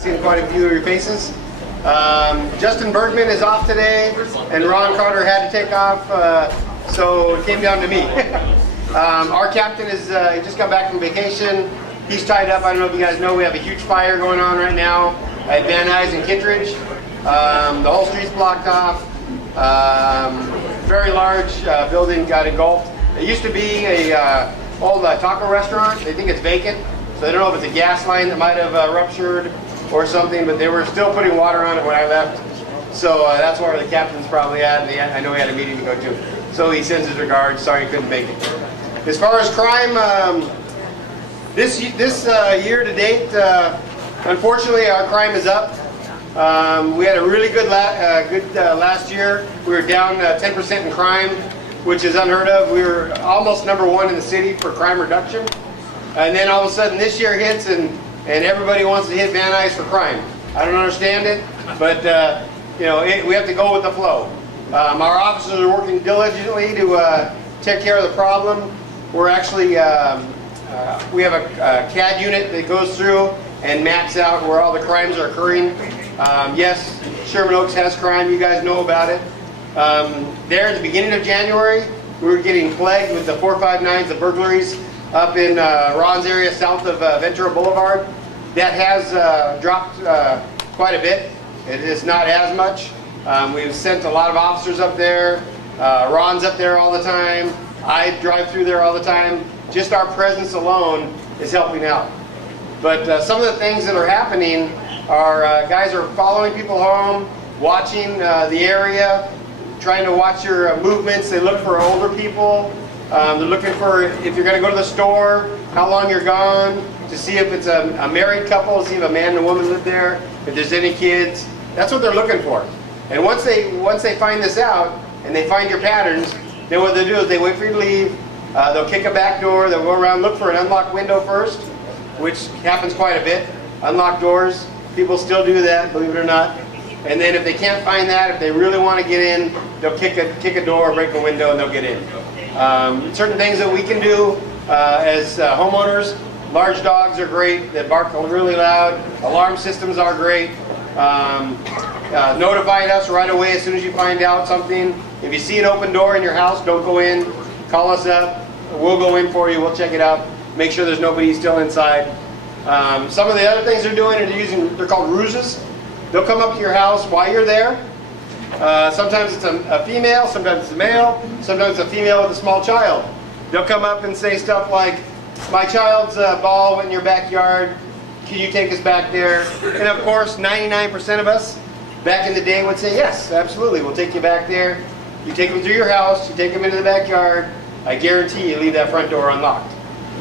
Seen quite a few of your faces. Justin Bergman is off today, and Ron Carter had to take off, so it came down to me. Our captain is he just got back from vacation. He's tied up. I don't know if you guys know, we have a huge fire going on right now at Van Nuys and Kittredge. The whole street's blocked off. Very large building got engulfed. It used to be a old taco restaurant. They think it's vacant, so they don't know if it's a gas line that might have ruptured or something, but they were still putting water on it when I left. So that's where the captain's probably at, and I know he had a meeting to go to. So he sends his regards, sorry he couldn't make it. As far as crime, this year to date, unfortunately our crime is up. We had a really good last year. We were down 10% in crime, which is unheard of. We were almost #1 in the city for crime reduction. And then all of a sudden this year hits and everybody wants to hit Van Nuys for crime. I don't understand it, but you know, we have to go with the flow. Our officers are working diligently to take care of the problem. We're actually, we have a CAD unit that goes through and maps out where all the crimes are occurring. Yes, Sherman Oaks has crime, you guys know about it. There at the beginning of January, we were getting plagued with the 459s, the burglaries, up in Ron's area south of Ventura Boulevard. That has dropped quite a bit. It is not as much. We've sent a lot of officers up there. Ron's up there all the time. I drive through there all the time. Just our presence alone is helping out. But some of the things that are happening are guys are following people home, watching the area, trying to watch your movements. They look for older people. They're looking for if you're going to go to the store, how long you're gone, to see if it's a married couple, see if a man and a woman live there, if there's any kids. That's what they're looking for. And once they find this out and they find your patterns, then what they do is they wait for you to leave. They'll kick a back door. They'll go around, look for an unlocked window first, which happens quite a bit. Unlocked doors, people still do that, believe it or not. And then if they can't find that, if they really want to get in, they'll kick a door, break a window, and they'll get in. Certain things that we can do as homeowners. Large dogs are great, that bark really loud. Alarm systems are great. Notifying us right away as soon as you find out something. If you see an open door in your house, don't go in. Call us up. We'll go in for you. We'll check it out. Make sure there's nobody still inside. Some of the other things they're doing they're called ruses. They'll come up to your house while you're there. Sometimes it's a female, sometimes it's a male, sometimes it's a female with a small child. They'll come up and say stuff like, my child's ball went in your backyard, can you take us back there? And of course 99% of us back in the day would say, yes, absolutely, we'll take you back there. You take them through your house, you take them into the backyard, I guarantee you leave that front door unlocked.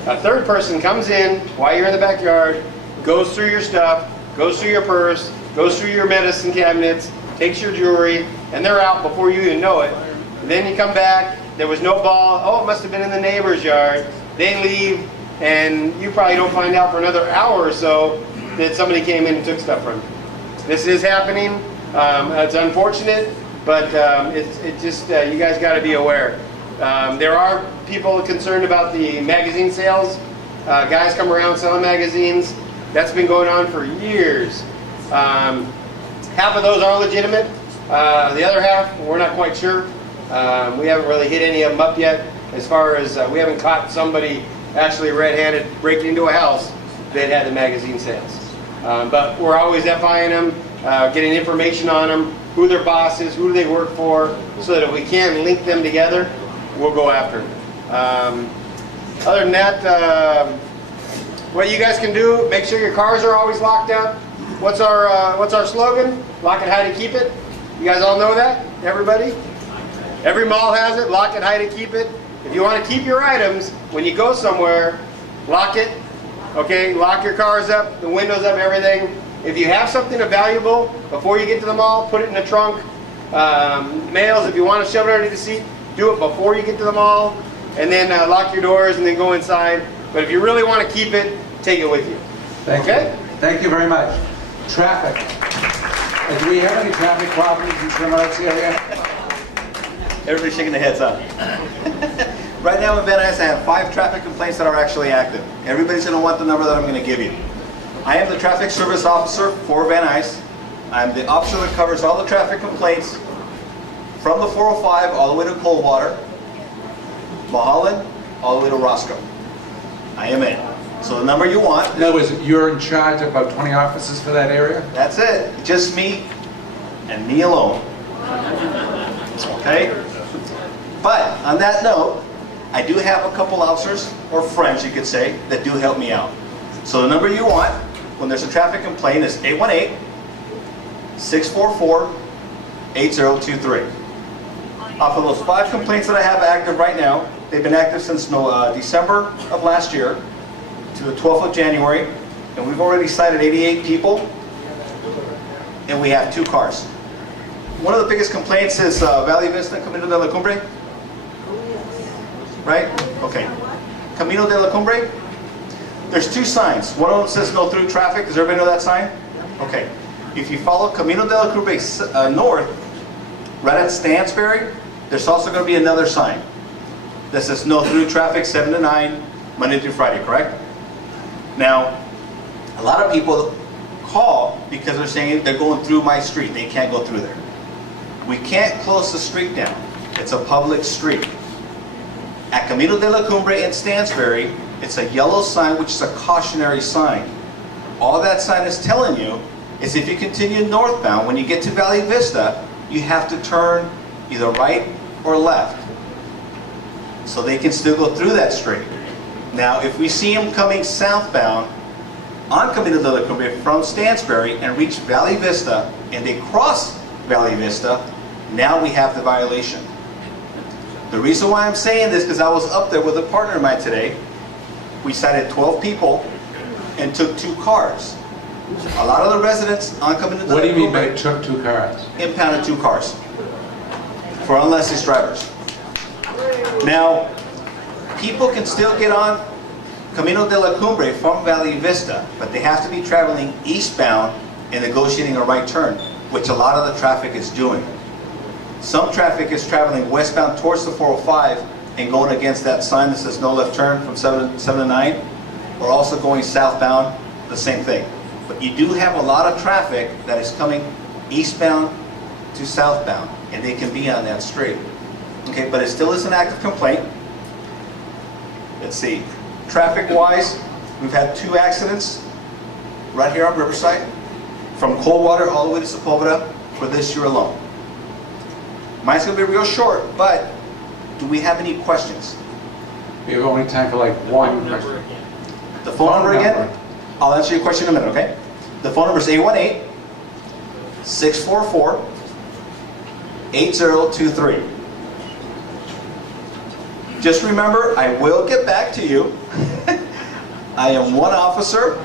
A third person comes in while you're in the backyard, goes through your stuff, goes through your purse, goes through your medicine cabinets, takes your jewelry, and they're out before you even know it. And then you come back, there was no ball, oh, it must have been in the neighbor's yard. They leave, and you probably don't find out for another hour or so that somebody came in and took stuff from you. This is happening. It's unfortunate, but it's just, you guys got to be aware. There are people concerned about the magazine sales. Guys come around selling magazines. That's been going on for years. Half of those are legitimate. The other half, we're not quite sure. We haven't really hit any of them up yet. As far as we haven't caught somebody actually red-handed breaking into a house that had the magazine sales. But we're always FIing them, getting information on them, who their boss is, who do they work for, so that if we can link them together, we'll go after them. Other than that, what you guys can do, make sure your cars are always locked up. What's our slogan? Lock it, hide it, keep it. You guys all know that? Everybody? Every mall has it. Lock it, hide it, keep it. If you want to keep your items, when you go somewhere, lock it. Okay, lock your cars up, the windows up, everything. If you have something of valuable, before you get to the mall, put it in the trunk. Mails, if you want to shove it underneath the seat, do it before you get to the mall. And then lock your doors and then go inside. But if you really want to keep it, take it with you. Thank you. Thank you very much. Traffic. Do we have any traffic problems in Sherman Oaks area? Everybody's shaking their heads up. Right now in Van Nuys, I have 5 traffic complaints that are actually active. Everybody's going to want the number that I'm going to give you. I am the traffic service officer for Van Nuys. I'm the officer that covers all the traffic complaints from the 405 all the way to Coldwater, Mulholland, all the way to Roscoe. I am it. So the number you want. In other words, you're in charge of about 20 officers for that area? That's it. Just me and me alone. Okay? But on that note, I do have a couple officers, or friends you could say, that do help me out. So the number you want when there's a traffic complaint is 818-644-8023. Off of those 5 complaints that I have active right now, they've been active since December of last year to the 12th of January, and we've already cited 88 people, and we have 2 cars. One of the biggest complaints is Valley Vista, Camino de la Cumbre. Right? Okay. Camino de la Cumbre. There's 2 signs. One of them says no through traffic. Does everybody know that sign? Okay. If you follow Camino de la Cumbre north, right at Stansbury, there's also going to be another sign that says no through traffic 7 to 9, Monday through Friday, correct? Now, a lot of people call because they're saying they're going through my street. They can't go through there. We can't close the street down. It's a public street. At Camino de la Cumbre in Stansbury, it's a yellow sign, which is a cautionary sign. All that sign is telling you is if you continue northbound, when you get to Valley Vista, you have to turn either right or left. So they can still go through that street. Now, if we see them coming southbound on Camino de la Cumbre from Stansbury and reach Valley Vista, and they cross Valley Vista, now we have the violation. The reason why I'm saying this is because I was up there with a partner of mine today. We cited 12 people and took 2 cars. A lot of the residents on Camino de la Cumbre... What do you mean by took 2 cars? Impounded 2 cars for unlicensed drivers. Now, people can still get on Camino de la Cumbre from Valley Vista, but they have to be traveling eastbound and negotiating a right turn, which a lot of the traffic is doing. Some traffic is traveling westbound towards the 405 and going against that sign that says no left turn from 7 to 9, or also going southbound, the same thing. But you do have a lot of traffic that is coming eastbound to southbound, and they can be on that street. Okay, but it still is an active complaint. Let's see. Traffic-wise, we've had 2 accidents right here on Riverside, from Coldwater all the way to Sepulveda for this year alone. Mine's going to be real short, but do we have any questions? We have only time for like 1 question. The phone number again? I'll answer your question in a minute, okay? The phone number is 818-644-8023. Just remember, I will get back to you. I am 1 officer,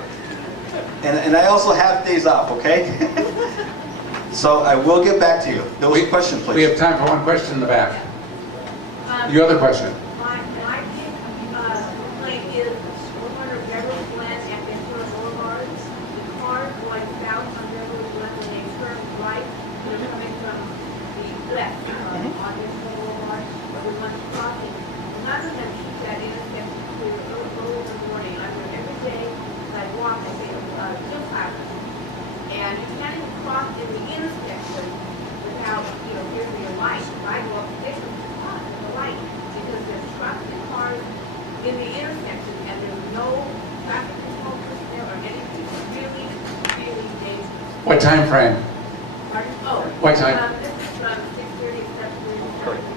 and I also have days off, okay? So I will get back to you. There was a question, please. We have time for 1 question in the back. Your other question. My complaint is over under Beverly Glen and Ventura Boulevards. The cars going south on Beverly Glen when they turn right, they're coming from the left on Ventura Boulevard, everyone's crossing. None of them keep that intersection clear early in the morning. I do it every day as I walk, I take a class. And you can't even cross in the intersection without, here's your light. If I go up this light, because there's trucks and cars in the intersection and there's no traffic control personnel or anything. It's really, really dangerous. What time frame? Pardon? Oh. What time? This is from 6:30 to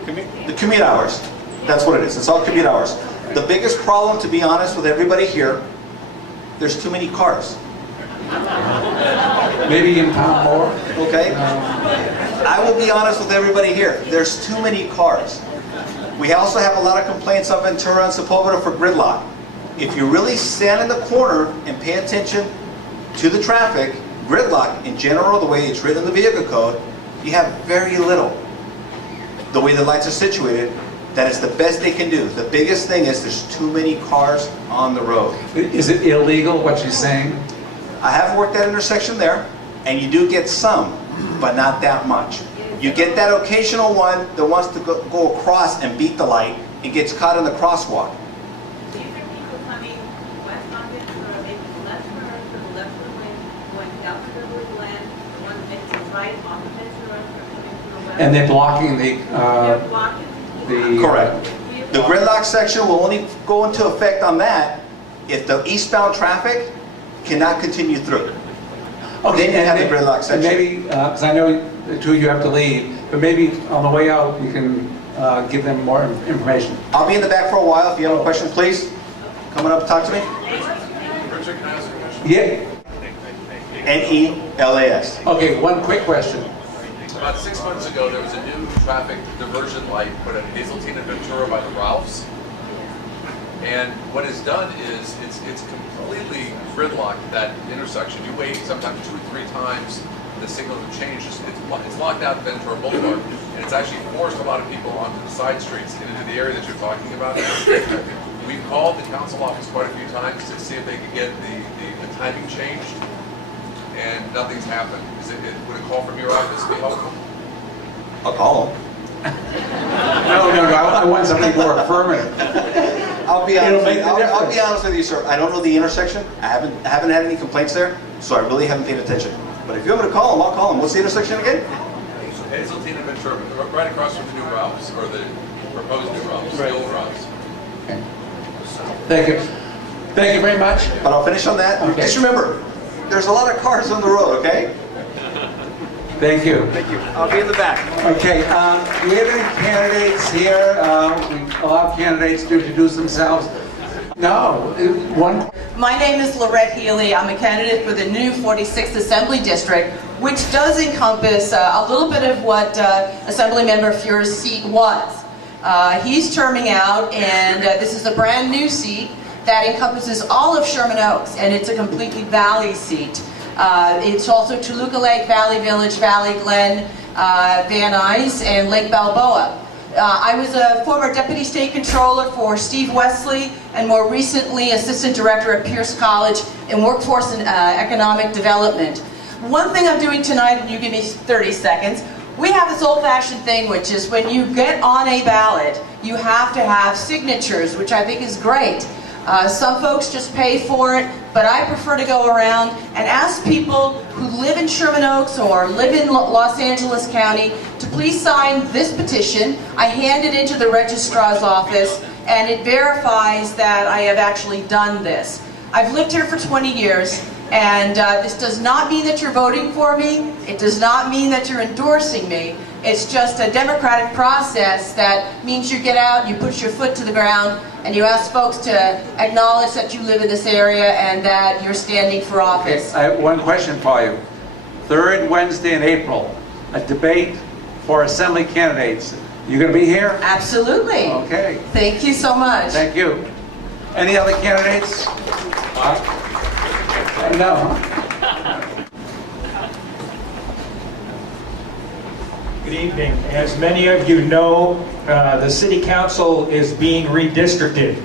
7:30. The commute hours. That's what it is. It's all commute hours. The biggest problem, to be honest with everybody here, there's too many cars. Maybe impound more? Okay? I will be honest with everybody here. There's too many cars. We also have a lot of complaints on Ventura and Sepulveda for gridlock. If you really stand in the corner and pay attention to the traffic, gridlock in general, the way it's written in the vehicle code, you have very little. The way the lights are situated, that is the best they can do. The biggest thing is there's too many cars on the road. Is it illegal what she's saying? I have worked that intersection there, and you do get some, but not that much. You get that occasional one that wants to go across and beat the light and gets caught in the crosswalk. These are people coming west on Ventura, maybe left turn to the left right off of Ventura Road coming through the west. And they're blocking They're blocking the- Correct. The gridlock section will only go into effect on that if the eastbound traffic cannot continue through. Okay, Then you have the gridlock and section. maybe, because I know the two of you have to leave, but maybe on the way out, you can give them more information. I'll be in the back for a while. If you have a question, please come on up and talk to me. Richard, can I ask a question? Yeah. NELAS. Okay, one quick question. About 6 months ago, there was a new traffic diversion light put at Hazeltine and Ventura by the Ralphs. And what it's done is it's completely gridlocked that intersection. You wait sometimes 2 or 3 times the signal to change. It's locked out Ventura Boulevard, and it's actually forced a lot of people onto the side streets and into the area that you're talking about now. We've called the council office quite a few times to see if they could get the timing changed, and nothing's happened. Would a call from your office be helpful? I'll call them. No, I want something more affirmative. I'll be It'll honest. make the I'll be difference. honest with you, sir. I don't know the intersection. I haven't had any complaints there, so I really haven't paid attention. But if you want me to call them, I'll call them. What's the intersection again? Hazeltine and Ventura, right across from the new Ralphs, or the proposed new Ralphs, the old Ralphs. Okay. Thank you. Thank you very much. But I'll finish on that. Okay. Just remember, there's a lot of cars on the road. Okay? Thank you. Thank you. I'll be in the back. Okay, do we have any candidates here? We allow candidates to introduce themselves. No, one. My name is Lorette Healy. I'm a candidate for the new 46th Assembly District, which does encompass a little bit of what Assemblymember FEUER's seat was. He's terming out, and this is a brand new seat that encompasses all of Sherman Oaks, and it's a completely valley seat. It's also Toluca Lake, Valley Village, Valley Glen, Van Nuys, and Lake Balboa. I was a former Deputy State Controller for Steve Wesley, and more recently Assistant Director at Pierce College in Workforce and Economic Development. One thing I'm doing tonight, and you give me 30 seconds, we have this old-fashioned thing, which is when you get on a ballot, you have to have signatures, which I think is great. Some folks just pay for it, but I prefer to go around and ask people who live in Sherman Oaks or live in Los Angeles County to please sign this petition. I hand it into the registrar's office, and it verifies that I have actually done this. I've lived here for 20 years, and this does not mean that you're voting for me. It does not mean that you're endorsing me. It's just a democratic process that means you get out, you put your foot to the ground, and you ask folks to acknowledge that you live in this area and that you're standing for office. I have one question for you. Third Wednesday in April, a debate for Assembly candidates. You going to be here? Absolutely. Okay. Thank you so much. Thank you. Any other candidates? No. Good evening. As many of you know, the City Council is being redistricted.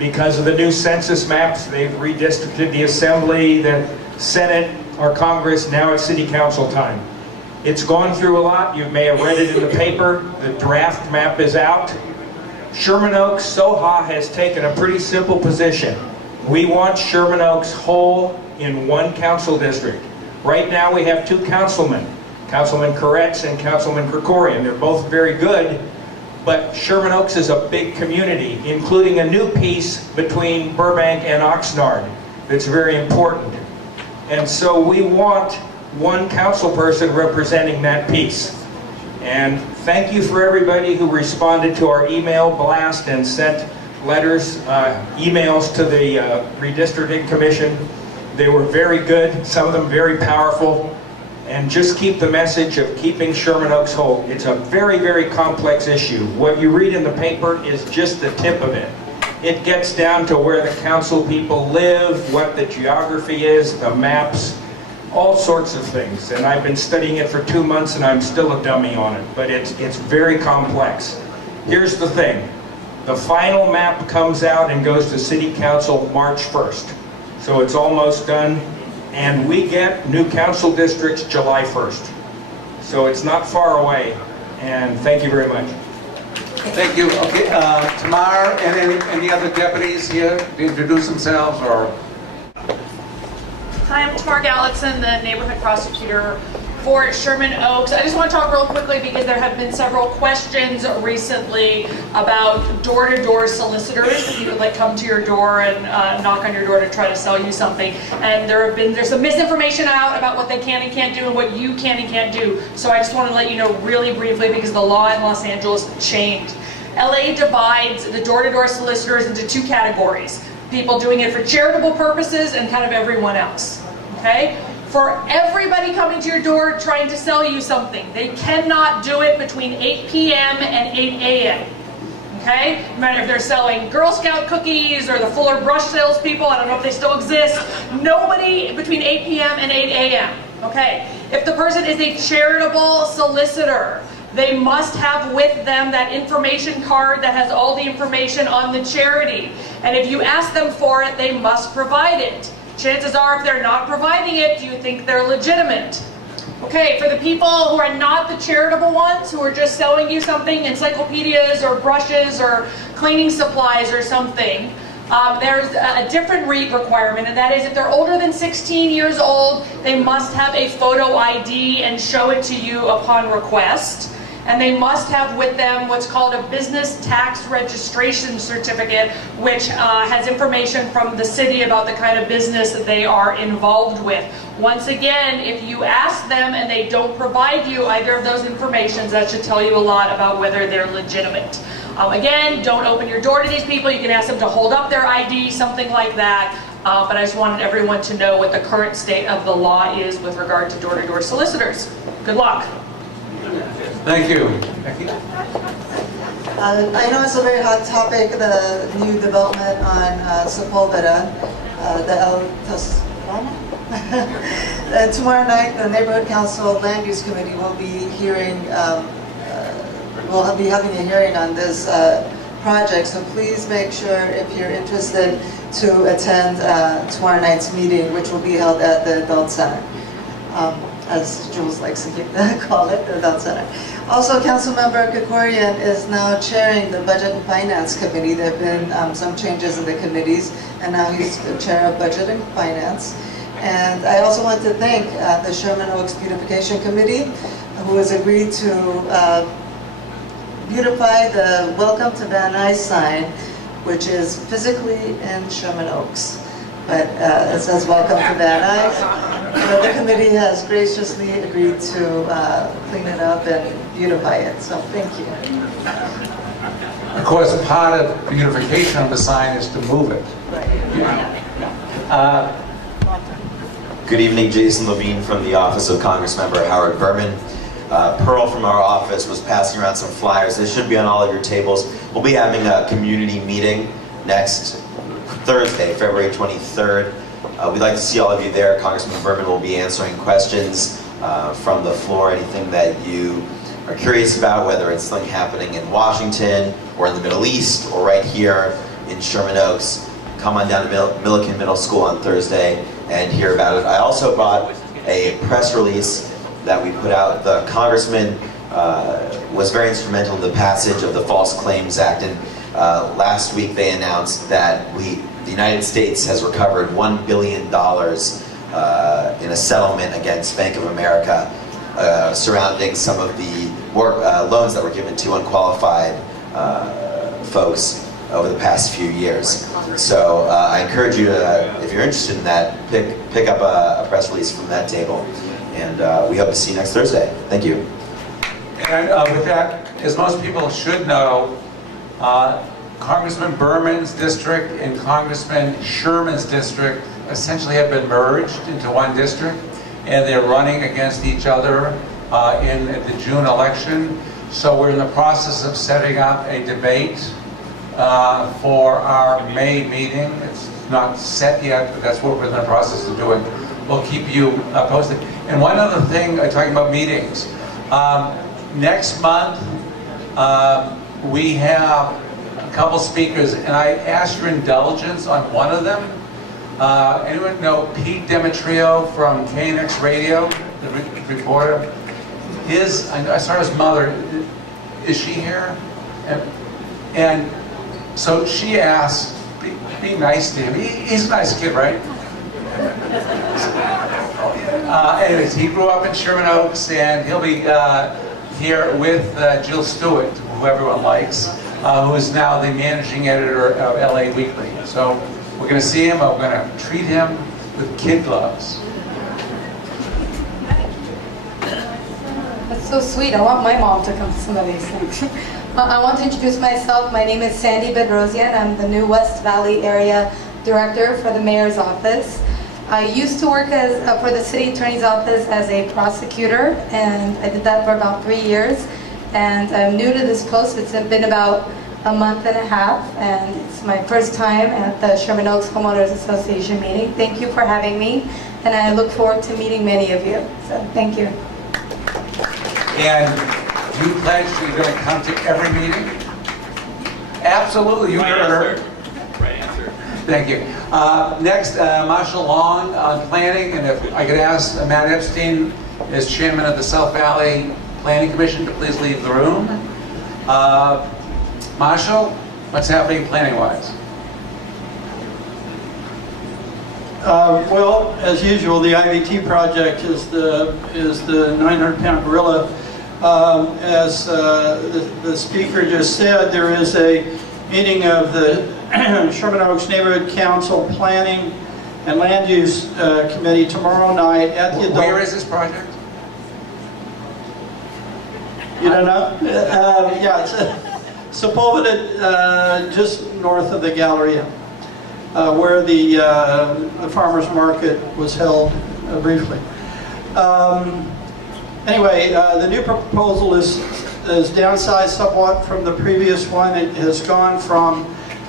Because of the new census maps, they've redistricted the Assembly, the Senate, or Congress. Now it's City Council time. It's gone through a lot. You may have read it in the paper. The draft map is out. Sherman Oaks, Soha has taken a pretty simple position. We want Sherman Oaks whole in one council district. Right now we have 2 councilmen. Councilman Koretz and Councilman Krikorian. They're both very good, but Sherman Oaks is a big community, including a new piece between Burbank and Oxnard that's very important. And so we want one council person representing that piece. And thank you for everybody who responded to our email blast and sent letters, emails to the Redistricting Commission. They were very good, some of them very powerful. And just keep the message of keeping Sherman Oaks whole. It's a very, very complex issue. What you read in the paper is just the tip of it. It gets down to where the council people live, what the geography is, the maps, all sorts of things. And I've been studying it for 2 months and I'm still a dummy on it, but it's very complex. Here's the thing. The final map comes out and goes to City Council March 1st. So it's almost done. And we get new council districts July 1st. So it's not far away, and thank you very much. Thank you. Okay, Tamar and any other deputies here to introduce themselves or? Hi, I'm Tamar Gallatin, the neighborhood prosecutor for Sherman Oaks. I just want to talk real quickly because there have been several questions recently about door-to-door solicitors, people that come to your door and knock on your door to try to sell you something. And there's some misinformation out about what they can and can't do and what you can and can't do. So I just want to let you know really briefly because the law in Los Angeles changed. LA divides the door-to-door solicitors into two categories. People doing it for charitable purposes and kind of everyone else. Okay? For everybody coming to your door trying to sell you something, they cannot do it between 8 p.m. and 8 a.m. Okay? No matter if they're selling Girl Scout cookies or the Fuller Brush salespeople, I don't know if they still exist. Nobody between 8 p.m. and 8 a.m. Okay? If the person is a charitable solicitor, they must have with them that information card that has all the information on the charity. And if you ask them for it, they must provide it. Chances are, if they're not providing it, do you think they're legitimate? Okay, for the people who are not the charitable ones, who are just selling you something, encyclopedias or brushes or cleaning supplies or something, there's a different requirement, and that is if they're older than 16 years old, they must have a photo ID and show it to you upon request. And they must have with them what's called a business tax registration certificate, which has information from the city about the kind of business that they are involved with. Once again, if you ask them and they don't provide you either of those informations, that should tell you a lot about whether they're legitimate. Again, don't open your door to these people. You can ask them to hold up their ID, something like that. But I just wanted everyone to know what the current state of the law is with regard to door-to-door solicitors. Good luck. Thank you. I know it's a very hot topic, the new development on Sepulveda, the El Toscana. And tomorrow night, the Neighborhood Council Land Use Committee will be hearing, will be having a hearing on this project. So please make sure, if you're interested, to attend tomorrow night's meeting, which will be held at the Adult Center. As Jules likes to call it, the Adult Center. Also, Councilmember Kekorian is now chairing the Budget and Finance Committee. There have been some changes in the committees, and now he's the chair of Budget and Finance. And I also want to thank the Sherman Oaks Beautification Committee, who has agreed to beautify the Welcome to Van Nuys sign, which is physically in Sherman Oaks. But it says Welcome to Van Nuys. But the committee has graciously agreed to clean it up and beautify it, so thank you. Of course, part of beautification of the sign is to move it. Good evening, Jason Levine from the office of Congressmember Howard Berman. Pearl from our office was passing around some flyers. They should be on all of your tables. We'll be having a community meeting next Thursday, February 23rd. We'd like to see all of you there. Congressman Berman will be answering questions from the floor, anything that you are curious about, whether it's something happening in Washington or in the Middle East or right here in Sherman Oaks. Come on down to Milliken Middle School on Thursday and hear about it. I also brought a press release that we put out. The congressman was very instrumental in the passage of the False Claims Act, and last week they announced that the United States has recovered $1 billion in a settlement against Bank of America surrounding some of the loans that were given to unqualified folks over the past few years. So I encourage you to, if you're interested in that, pick up a press release from that table. And we hope to see you next Thursday. Thank you. And with that, as most people should know, Congressman Berman's district and Congressman Sherman's district essentially have been merged into one district, and they're running against each other in the June election. So we're in the process of setting up a debate for our May meeting. It's not set yet, but that's what we're in the process of doing. We'll keep you posted. And one other thing, talking about meetings. Next month, we have a couple speakers, and I asked your indulgence on one of them. Anyone know Pete Demetrio from KNX Radio, the reporter? I saw his mother. Is she here? And so she asked, be nice to him. He's a nice kid, right? Anyways, he grew up in Sherman Oaks, and he'll be here with Jill Stewart, who everyone likes, who is now the managing editor of LA Weekly. So we're going to see him, but we're going to treat him with kid gloves. That's so sweet. I want my mom to come to some of these things. I want to introduce myself. My name is Sandy Bedrosian. I'm the new West Valley Area Director for the Mayor's Office. I used to work for the City Attorney's Office as a prosecutor, and I did that for about 3 years. And I'm new to this post. It's been about a month and a half, and it's my first time at the Sherman Oaks Homeowners Association meeting. Thank you for having me, and I look forward to meeting many of you. So thank you. And you pledged you're going to come to every meeting? Absolutely, you heard her. Right answer. Thank you. Next, Marshall Long on planning, and if I could ask Matt Epstein, as chairman of the South Valley Planning Commission, to please leave the room. Marshall, what's happening planning-wise? Well, as usual, the IVT project is the 900-pound gorilla. As the speaker just said, there is a meeting of the Sherman Oaks Neighborhood Council Planning and Land Use Committee tomorrow night at the adult. Where is this project? You don't know? Yeah, it's Sepulveda, just north of the Galleria, where the farmers market was held briefly. Anyway, the new proposal is downsized somewhat from the previous one. It has gone from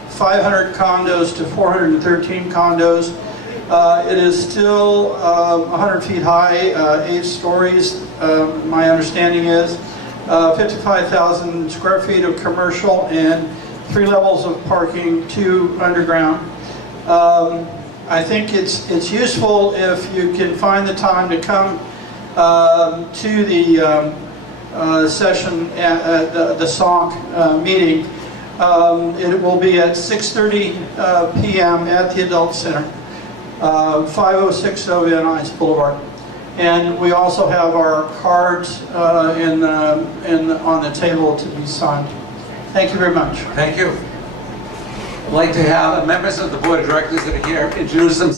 500 condos to 413 condos. It is still 100 feet high, 8 stories, my understanding is. 55,000 square feet of commercial and 3 levels of parking, 2 underground. I think it's useful if you can find the time to come to the session at the SONC meeting. It will be at 6:30 p.m. at the Adult Center, 506 Van Nuys Boulevard. And we also have our cards on the table to be signed. Thank you very much. Thank you. I'd like to have members of the Board of Directors that are here introduce themselves.